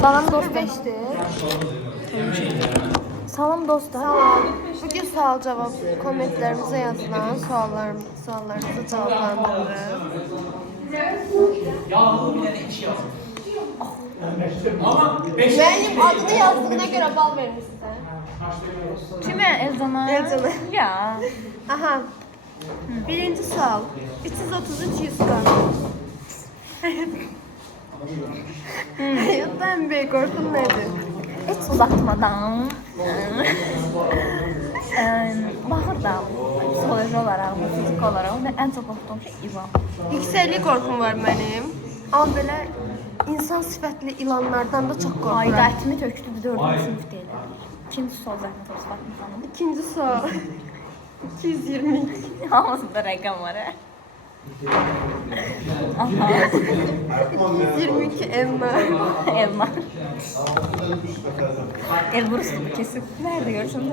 Salam dostlar. Salam dostlar. Salam. Bugün sual cevap kommentlerimize yazılan suallarınızı cevaplandırırız. Benim adını yazdığına göre bal verir size. Kime? Elzana. Elzana. Ya. Aha. Birinci sual. 333 100 gram. Hayatta en büyük korkun nedir? Hiç uzatmadan. Baxırdım. Psixoloji olaraq, fizik olaraq ən çox qorxduğum şey İvan. Yükseklik korkum var benim. Ama böyle insan sifətli ilanlardan da çok korkuyorum. Ayda ətimi tökdü, bir 4-cü sinifdə elə. İkinci sual zəhmət olsun Fatma xanım. İkinci sual. 222. Hamısında rəqəm var, hə? Aha. 222 Emma. Elma. Elbrus bu kesin. Nerede görüşürüz?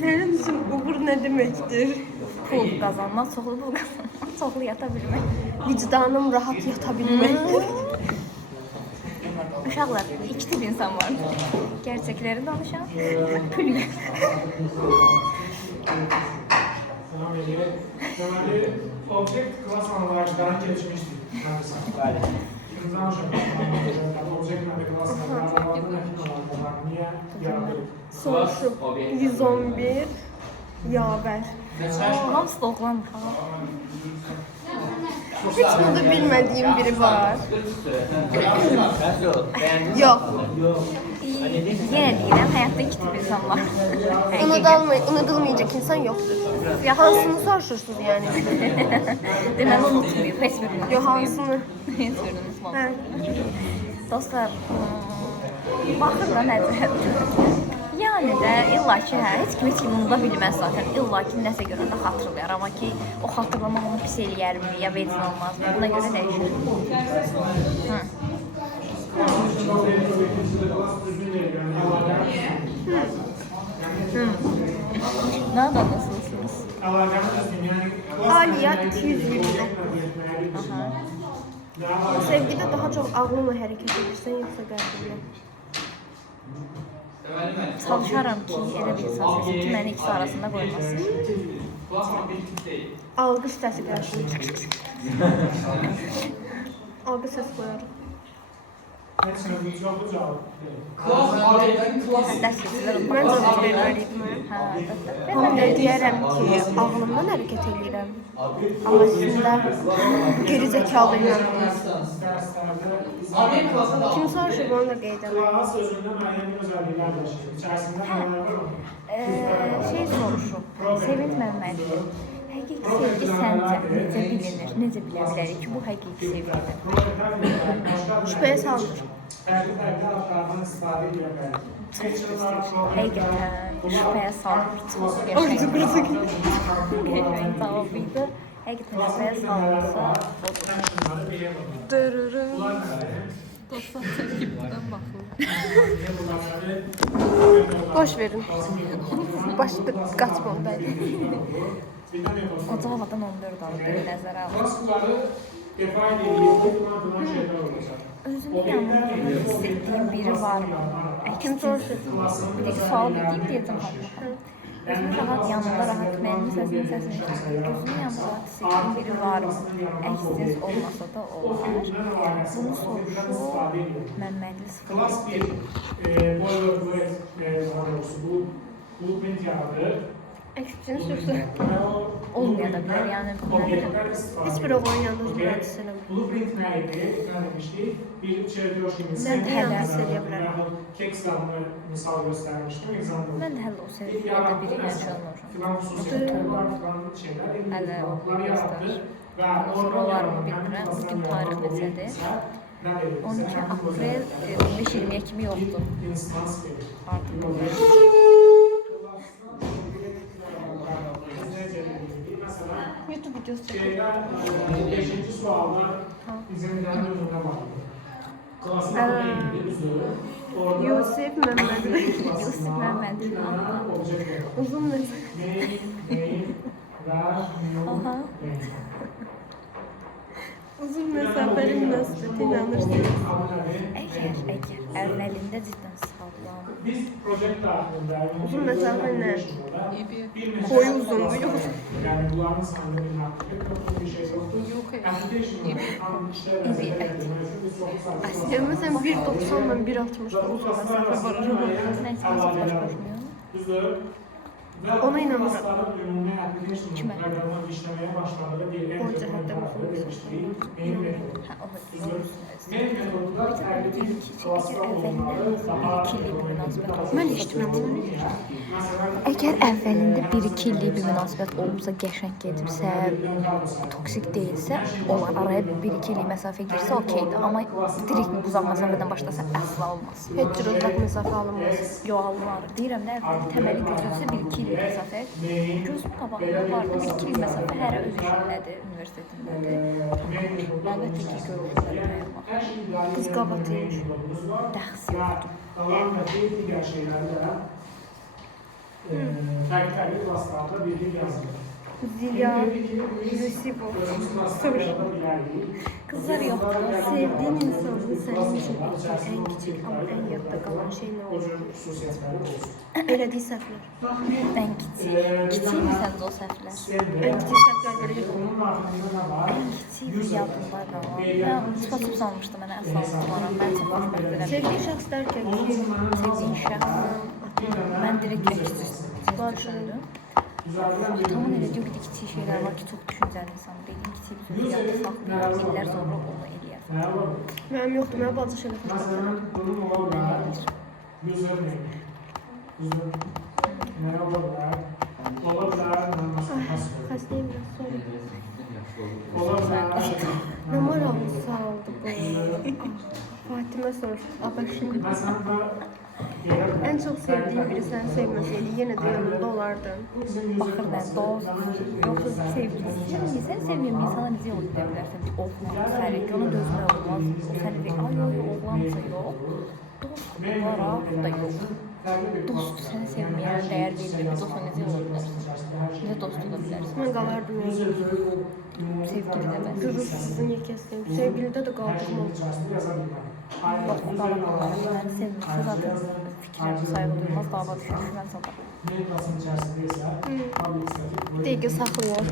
Senin için uğur ne demektir? Pul kazanmak, çoxlu pul kazanmak, çoxlu yata bilmək. Vicdanım rahat yatabilmektir. Uşaqlar, iki tip insan var. Gerçekleri danışan, pül. Normalde object class anlayışlardan gelişmiştir. Bəli. İkinci object class anlayışlardan niye yaratılır? Sonuçta 111 yaver. Hamısı da oğlan. Hiç bunu bilmediğim biri var. Yok. Yenə deyirəm, həyatda iki tip insan var. Unutulmayacak insan yoktur. Ya hansını soruşursunuz yani? Deməli unutmayıb, heç birini unutmayıb. Yok hansını? Heç birini unutmadım. Hə. Dostlar, baxır da nədir? Yəni də illa ki, hə, heç kim unuda bilməz zaten. İlla ki, nəsə görəndə xatırlayar. Amma ki, o xatırlamaq onu pis eləyərmi, ya vecin olmaz. Buna görə dəyişir. Hı. Nerede nasılsınız? Aliya 220. Aha. Sevgide daha çok ağlınla hareket edirsən yoksa qəlbinlə? Çalışaram ki, elə bir insan seçim ki, məni ikisi arasında qoymasın. Alqış səsi gəlsin. Alqış səsi qoyarım. Dəstəkçilər Mən cavab verməliydim. Hə, Amma mən deyərəm ki, ağlımdan hərəkət edirəm. Amma əslində geri zekalıyım. Kim soruşur onu da qeyd edir. Class özündə müəyyən bir özelliklər daşıyır. İçərisində nələr var mı? Şey soruşum, Sevinç Məmmədiyev. Həqiqi sevgi səncə necə bilinir, necə bilə bilərik ki, bu həqiqi sevgidir? Şübhəyə salmır. Fərqli adlardan istifadə edə bilərik. Həqiqətən şübhəyə salmır, çox qəşəng cavabıydı. Həqiqətən şübhəyə salmırsa, odur. Dırırım. Dostlar, sevgimdən baxılır. Boş verin. Başda qaçmam bəli. O cavabadan 14 alıb bir nəzərə alır. Klasları defa edildiğinde kullanılan şeyler olacak. Özümün yanında hiss etdiyim biri varmı? Kim soruşur? Bir de sual bildiğim deyəcəm xanım. Özümün rahat yanında, rahat mənim səsini özümün yanında rahat hiss etdiyim biri varmı? Əksiz olmasa da olar. Bunu soruşu Məmmədli Class 01. boilerplate daha doğrusu bu blueprint yaradı. Eksini sürsün. Olmaya da bilər, yəni Obyektler istifadə Hiçbir oğlan yanında mühendisine. Blueprint neydi? Ne demiştik? Bir Çerdiyoşkin Ben de yanlış söyleyebilirim. Keksam'ı misal göstermiştim. Example. mən də hələ o səviyyədə biri yaşamıram. Filan hususiyetler var, filan şeyler. Hələ o Bunları yaptık. göstər. Ve Sonra olar mı bilmirəm. Bugün tarix neçədir? 12 aprel 15-20 kimi yoxdur. İnstans verir. Artıq bilmirəm. YouTube videosu çekin. Şeyler, 5. sualda bizim kendi önüne bakıyor. Klasın adı neydi? Üzülü. Orada Yusuf Mehmet. Yusuf Məmmədli. object var. Uzun mesaj. Name, ver, Aha. Uzun mesafeli münasebeti inanırsınız. Əgər əvvəlində cidden sağlam. Biz proje dahilinde Uzun mesafe ne? bir Boyu uzundu yok. Yani bunların sayında bir nakliye bir şey yoktu. Ya mesela 1.90 ben 1.60'da uzun mesafe var. Neyse, baş koşmuyor. Ona inanırım. Kime? O cəhətdə uzun mesafe. Ha, o Mən işləmirəm. Əgər əvvəlində 1-2 illik bir münasibət olubsa, qəşəng gedibsə, toksik deyilsə, olar. Araya 1-2 illik məsafə girsə, okeydir. Amma direkt uzaq məsafədən başlasa əsla olmaz. Heç cür uzaq məsafə alınmaz. Yo, alınır. Deyirəm də, əvvəl təməli götürülsə 1-2 illik məsafə. Gözüm qabağında vardı. 1-2 illik məsafə hərə öz işindədir, universitetindədir. Əlbəttə ki, görülür. Qız qabatıymış. Dəxsi yoxdur. Kalan ve diğer şeylerde de farklı klaslarda bir yazılır. Zilya, Yusibo. Sır. Qızlar yoxdur. Sevdiğin insanın senin için en küçük ama en yadda kalan şey ne olur? Elədiyi səhvlər. Ən kiçik. Kiçik mi səncə o səhvlər? En küçük səhvlər görəcək olur. Ən kiçik yadımda qalan. Mən çıxıb salmışdım, mənə əsla unutmaram. Mən çox xoşbəxt eləmişdim. Sevdiğin şəxs dərkən ki, Sevdiyin şəxs. Mən direkt ən kiçik düşündüm. Atamın elə diyor ki, kiçik şeylər var ki, çox düşüncəli insan. Dediyim kiçik bir söz yadda saxlayır, illər sonra onu eləyər. mənim yoxdur, mənim bacı şeylə xoşbəxt. Ne olabilir? Xəstəyim biraz, sorry. Olabilir. Nə maraqlı sualdı bu. Fatimə sor, abaşım. En çok sevdiğin biri seni sevmeseydi yine de yanında olardın. Baxır mən dost, yoxsa sevgilisi. Sən sevməyən bir insana necə yol gedə bilərsən? Bir oğlan, fərq, ona dözmək olmaz. O səni deyir, ay yox, oğlansa yox. Dost olaraq da yox. Dost səni sevməyən, dəyər verməyən bir dostla necə ola bilərsən? Necə dost ola bilərsən? Ben qalardım yani. Sevgili deməz. Qızı sizin yekəsiyim. Sevgilidə də qaldırma oldu. Yox, o qalanmaları mən sevgilisi zaten fikrə saygı duymaz, dava düşür, mən satarım. Dəqiqə saxlayar.